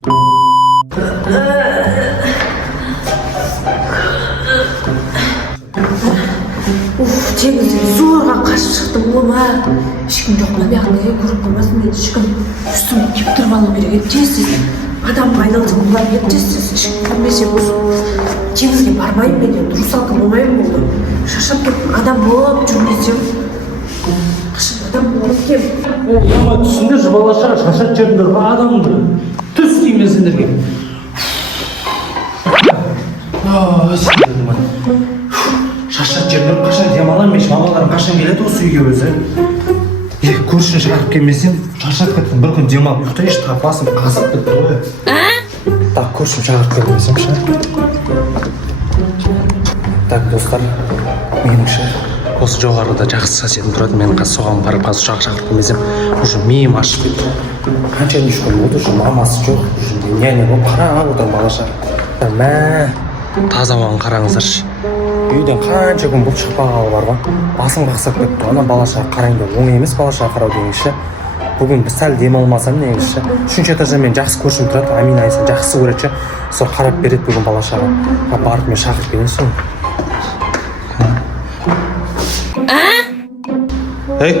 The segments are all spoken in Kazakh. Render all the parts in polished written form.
Теңізге зорға қашып шықтым ома. Ешкім жоқ ма бияқта көріп қалмасын мен ешкім. Үстіме кеп тұрып алу керек еді тезсіз. Адам айналдым бұлар еді тезсіз. Ешкім көрмесе болсын. Теңізге бармаймын мен енді русалка болмаймын болды. Шашап кеттім адам болып жүрмесем. Қашан адам болып кем. Ама түсіңдер балаша шашат жеріңдер адамды. Түс деймін сендерге. Шашат жеріңдер қашан демаламын мен балаларым қашан келеді осы үйге өзі. Көршін шығарып келмесем шашат кеттім бір күн демалып ұйықтайыншы басым қазып кетті ғой. Так, көршім шығарып келмесем ше. Так, достар, меніңше осы жоғарыда жақсы соседім тұрады. Мен қазір соған барып қазір шақырып келмесем уже миым ашып кетті. Қанша нешкіл болды, уже мамасы жоқ, уже няня болып қарап отыр балаша. Мә, таза ауаны қараңыздаршы. Үйден қанша күн бұл шықпағалы бар ғой. Басым қақсап кетті. Ана балаша қарайында оңай емес балаша қарау дегенше. Бүгін сәл демалмасам негізі. Үшінші этажда мен жақсы көршім тұрады. Амина айсын жақсы көреді. Сол қарап береді бүгін балашаға. Барып мен шақырып келген соң. Ей,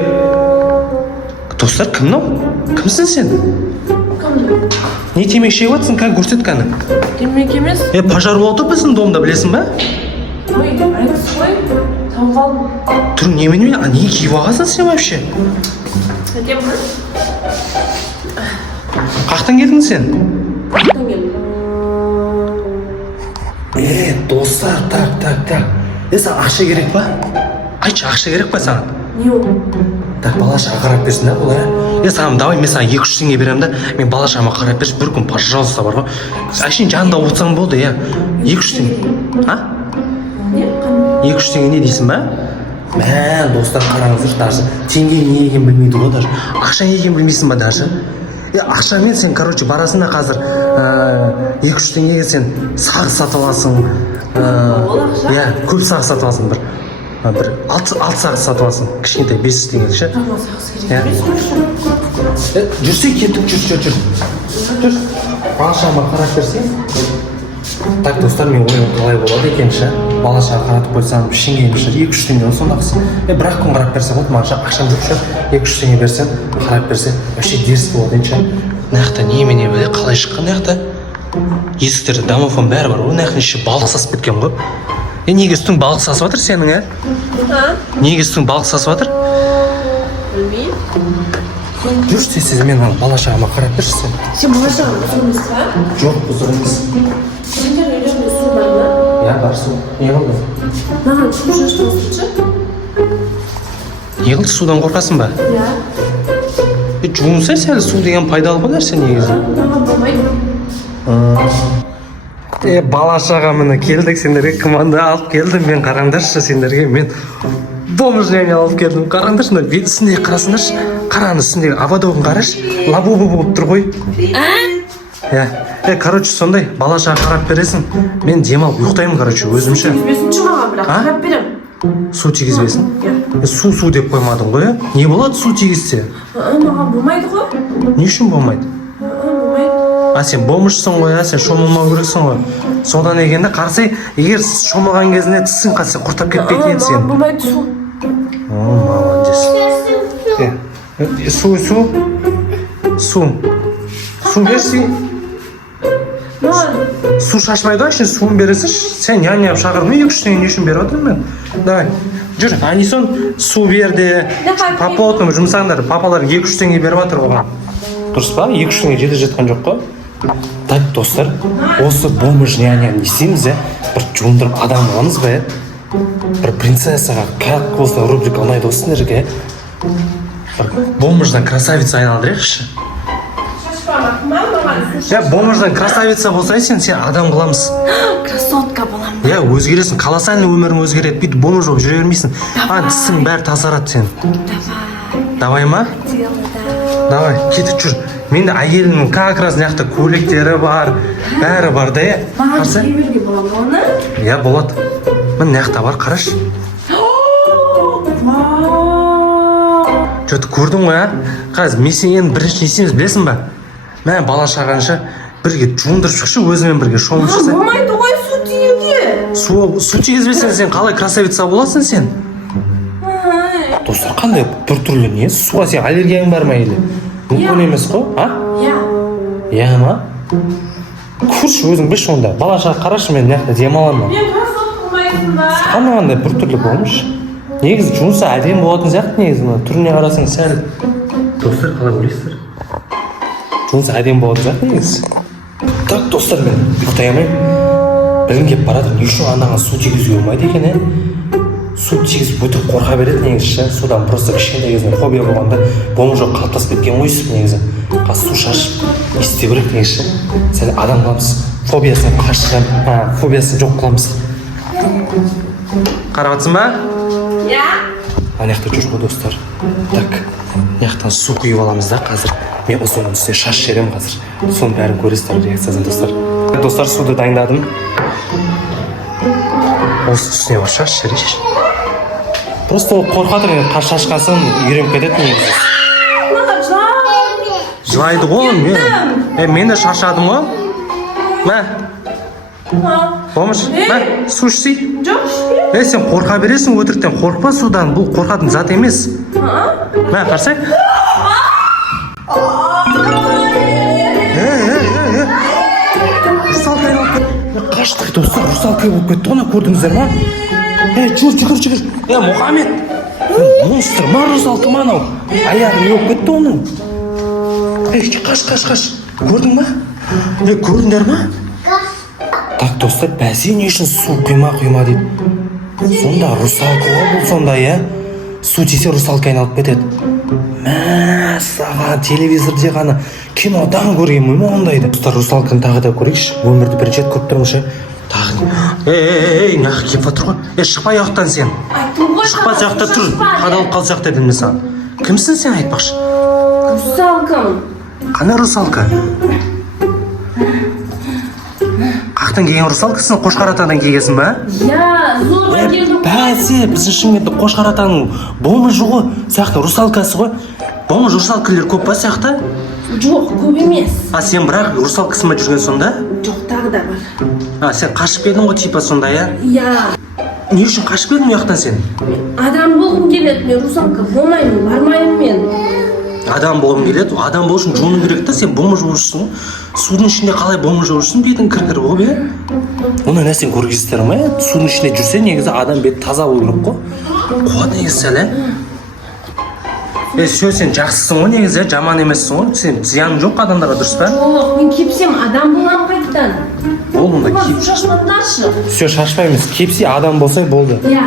достар, кім мынау? Кімсің сен? Кімді? Не темекі шегіп жатсың? Кән көрсет кәні. Темекі емес. Пожар болды біздің домда, білесің ба? Ой, айтыс қой. Тауып алдым. Тұр, немене? Не киіп алғансың сен вообще? Әдем бір. Қақтан келдің сен? Қақтан келдім. Достар, так. Саған ақша керек па? Айтшы, ақша керек па саған? Не ол? Так, балашаға қарап берсін да бұл, саған давай мен саған 2-3 теңге беремін да, мен балашағыма қарап берші, бір күн пожалуйста бар ғой. Әшейін жанында отырсаң болды, 2-3 теңге. А? Не? 2-3 теңге не дейсің ба? Мә, достар қараңыздар, даже теңге не екенін білмейді ғой даже. Ақша не екенін білмейсің ба даже? Ақшамен сен, короче, барасың да қазір 2-3 теңгеге сен сары сатып аласың. Ол ақша? Көп сары сатып аласың бір 6 сағыз сатып аласың, кішкентай 500 теңгелік ше. Тамақ сағыз керек емес қойшы. Жүрсе кеттік, жүр. Балашағыма қарап берсең. Так, достар, мен ойым қалай болады екен ше. Балашаға қаратып қойсам, ештеңе емес, 2-3 теңге сонда-қысы. Бір-ақ күн қарап берсем болды, маған ақшам жоқ ше. 2-3 теңге берсем, қарап берсем, вообще дерс болады ше. Мынаяқта немене біле, қалай шыққан мынаяқта? Есіктерде домофон бәрі бар, мынаяқтың іші балық сасып кеткен ғой. Неге үстің балық сасып жатыр сенің, Неге үстің балық сасып жатыр? Білмеймін. Жүрші сіз мен балашағыма қарап берші сен. Сен балашағын бұзық емес па? Жоқ, бұзық емес. Сендер үйлерінде су бар ма? Бар су. Не қылды? Маған су шашпасыншы? Не қылды, судан қорқасың ба? Жуынса сәл су деген пайдалы ғой нәрсе негізі. Маған болмайды. Балашаға міне келдік, сендерге команда алып келдім, мен қараңдаршы сендерге, мен домыжнение алып келдім. Қараңдаршы, үстіндегі қарасыңдаршы, қараның үстіндегі авадогын қарашы, лабубы болып тұр ғой. Короче, сондай, балашаға қарап бересің, мен демалып ұйықтаймын, короче, өзімше. Тигізбесінші маған, бірақ қарап берем. Су тигізбесін? Су деп қоймадың ғой, Не болады су тигізсе? Маған болмайды ғой. Не үшін болмайды? Сен болмышсың ғой, сен шомылмау керексің ғой. Содан егенде қарсай, егер шомылған кезінде тісің қатса құртап кетпейтін еді сен. Маған болмайды су. Молодец. Су берсің. Су шашпайды ғой, суын бересің. Сен няня шақырдың, 2-3 теңге не үшін беріп отырмын мен? Давай, жүр, Анисон су берді. Папа отын жұмсаңдар, папалар 2-3 теңге беріп жатыр оған. Дұрыс па? 2-3 теңге жетіп жатқан жоқ қой. Так, достар, осы бомж няня не істейміз, бір жуындырып адам аламыз ба, бір принцессаға как осы рубрика ұнайды ғой сендерге, бір бомждан красавица айналдырайықшы. Бомждан красавица болсай сен адам қыламыз. Красотка боламын. Өзгересің, қаласаң өмірің өзгереді, бүйтіп бомж болып жүре бермейсің. Тісің бәрі тазарады сен. Давай ма? Давай, кетіп жүр. Менде әйелімнің как раз мынаяқта көйлектері бар, бәрі бар да, Маған жіберге болады оны? Болады. Міне мынаяқта бар, қарашы. Жөті көрдің ғой, қазір мен сен енді бірінші не істейміз білесің ба? Мә бала шағанша бірге жуындырып шықшы, өзімен бірге шомылып шықса. Болмайды ғой су тиюге. Су тигізбесең сен қалай красавица боласың сен? Достар, қандай біртүрлі не? Суға сен аллергияң бар ма или? Мүмкін емес қой, а? Иә ма? Көрші өзің білші онда. Бала шаға қарашы, мен мына демаламын. Мен кросовка қылмайсың ба? Қандай біртүрлі болмыш. Негізі жуынса әдемі болатын сияқты негізі. Түріне қарасаң сәл. Достар, қалай ойлайсыздар? Жуынса әдемі болатын сияқты негізі. Так, достар, мен ұйықтай алмаймын. Білім келіп барады, не үшін анаған су тигізуге болмайды екен, Су тигізіп өтірік қорқа береді негізі. Судан просто кішкентай кезінде фобия болғанда болмы жоқ қалыптасып кеткен ғой өйстіп негізі. Су шашып не істеу керек негізі. Сәл адам қыламыз, фобиясын қашырам, фобиясын жоқ қыламыз. Қарап жатсың ба? Иә. Ана жақта жүр ғой достар. Так, мына жақтан су құйып аламыз да қазір. Мен осының үстіне шаш жеремін қазір. Соның бәрін көресіздер реакциясын достар. Достар, суды дайындадым. Осы үстіне бар шаш жерейші. Просто ол қорқатыр, шашқан соң үйреніп кетеді негізі. Жылайды ғой, мен де шаршадым ғой. Мә. Болмыш, мә, су ішсей. Жоқ ішпе. Сен қорқа бересің өтіріктен, қорқпа судан, бұл қорқатын зат емес. Мә, қарсай. Русалка айналып кетті. Қаштық достар, русалка болып кетті ғана, көрдіңіздер ма? Жүр. Мұхаммед. Монстр ма русалка ма анау? Аяғы не болып кетті оның? Қаш. Көрдің ма? Көрдіңдер ма? Так, достар, бәсе не үшін су құйма дейді. Сонда русалка ғой бұл сонда, Су тисе русалка айналып кетеді. Мә, саған телевизорде ғана кинодан көрген ме ондайды. Достар, русалканы тағы да көрейікші. Өмірді бірінші рет көріп тұрмын. Тағы. Нақ кеп жатыр ғой. Шықпа яқтан сен. Шықпа жақта тұр. Қадалып қалсақ дедім мен саған. Кімсің сен айтпақшы? Русалкам. Қандай русалка? Қақтан келген русалкасың, Қошқар атадан келгенсің ба? Иә, зорлан келдім. Бәсе, біздің Шымкентте Қошқар атаның болмы жоғы сияқты русалкасы ғой. Болмы русалкалар көп па сияқты? Жоқ, көп емес. Сен бірақ русалкасымен жүрген сонда? Жоқ, тағы да бар. Сен қашып келдің ғой типа сонда, Иә. Не үшін қашып келдің ұяқтан сен? Адам болғым келеді, мен русалка болмаймын, бармаймын мен. Адам болғым келеді, адам болу үшін жуыну керек та, сен болмы жуышсың. Судың ішінде қалай болмы жуышсың, бетің кір болып, Оны нәрсені көргізсіздер ма? Судың ішінде жүрсе, негізі адам беті таза болу керек қой. Қуат негізі сәл, сен жақсысың ғой негізі, жаман емессің ғой. Сен зияның жоқ адамдарға, дұрыс па? Жоқ, мен кепсем адам болам қайтадан. Онда кеп. Шашмаңдаршы. Все, шашпаймыз. Кепсе адам болса болды. Иә.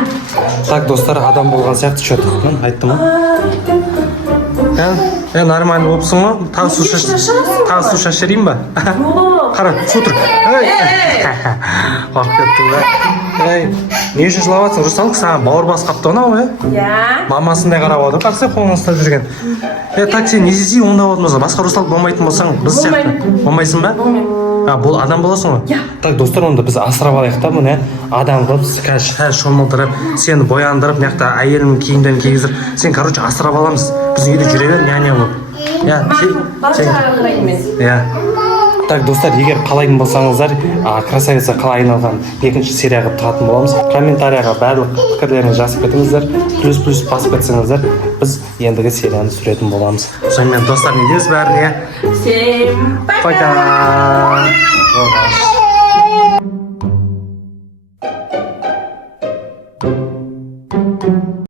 Так, достар, адам болған сияқты что-то. Айттым ғой. Нормально болыпсың ғой. Тағы су шашырайын ба? Қара, су тұр. Қорқып кеттің ба? Не үшін жылап жатсың? Русалка саған бауыр бас қапты анау, Иә. Мамасындай қарап отыр, қарсы қолын ұстап жүрген. Так, сен не істейсің онда болмаса, басқа русалка болмайтын болсаң, біз сияқты. Болмайсың ба? Бұл адам боласың ғой? Так, достар, онда біз асырап алайық та бұны, адам қылып, қазір шомылдырып, сені бояндырып, мияқта әйелінің киімдерін кигіздіріп, сен, короче, асырап аламыз. Біздің үйде жүре бер, няня болып. Бақшаға қараймын мен. Так, достар, егер қалайтын болсаңыздар, красавица қалай айналған екінші серия қылып тығатын боламыз. Комментарияға барлық пікірлеріңізді жазып кетіңіздер, плюс басып кетсеңіздер, біз ендігі серияны түсіретін боламыз. Сонымен достар, не дейміз бәріне? Всем пока!